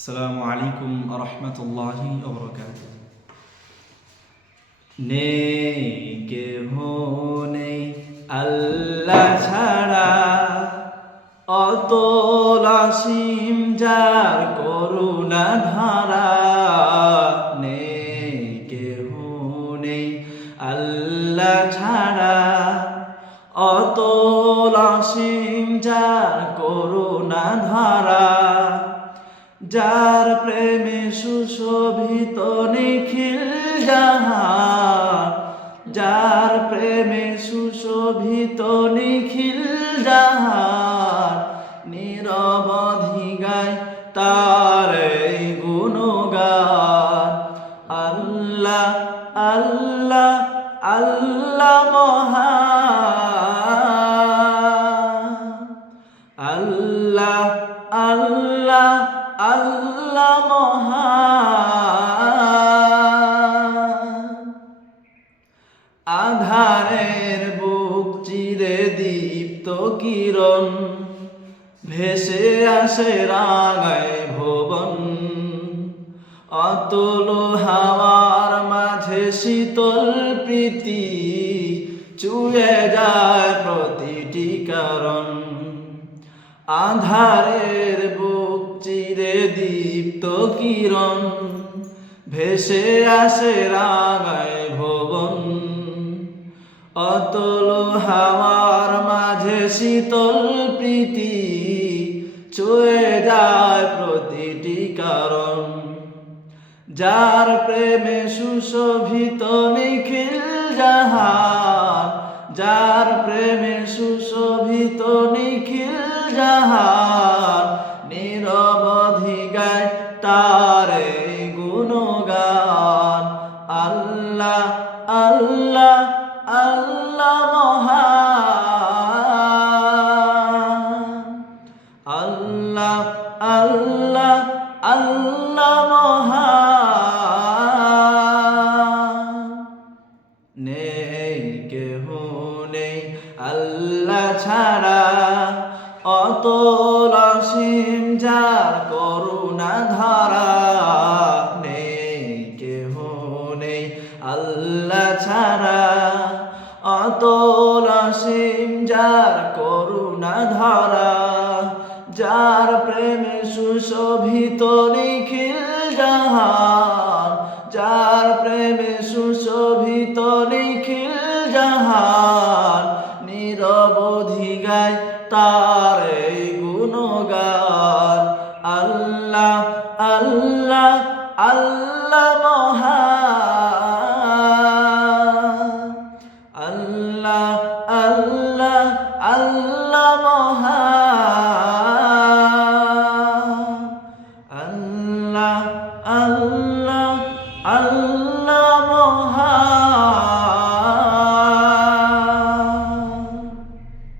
আসসালামু আলাইকুম রহমতুল্লাহি নেই কেহ নেই আল্লাহ ছাড়া, অতল অসীম যার করুণা ধারা। নেই কেহ নেই আল্লাহ ছাড়া, অতল অসীম যার করুণা ধারা। যার প্রেমে সুশোভিত নিখিল জাহান, যার প্রেমে সুশোভিত নিখিল জাহান নিরবধি গায় তার গুণগান। আল্লাহ আল্লাহ আল্লাহ মহান। আল্লাহ আল্লাহ আল্লাহ আধারের বুক চিরে দীপ্ত কিরণ, ভেসে আসে রাগায় ভুবন। অতুল হাওয়ার মাঝে শীতল প্রীতি চুয়ে যায় প্রতিটি কারণ। চিরে দীপ্ত কিরণ, ভেসে আসে রাগায় ভবন। অতল হাওয়ার মাঝে শীতল প্রীতি চুয়ে যায় প্রতিটি কারণ। যার প্রেমে সুশোভিত নিখিল জাহান যার প্রেমে সুশোভিত নিখিল জাহান গুণগান। আল্লাহ আল্লাহ আল্লাহ মহান। আল্লাহ আল্লাহ আল্লাহ মহান। নেই কেহ নেই আল্লাহ ছাড়া। অতল অসীম যার করুণা ধারা আল্লাহ ছাড়া অতল অসীম যার করুণা ধারা, যার প্রেমে সুশোভিত নিখিল জাহান, যার প্রেমে সুশোভিত নিখিল জাহান, নিরবধি গায় তার এই গুণগান। আল্লাহ আল্লাহ আল্লাহ মহান মহা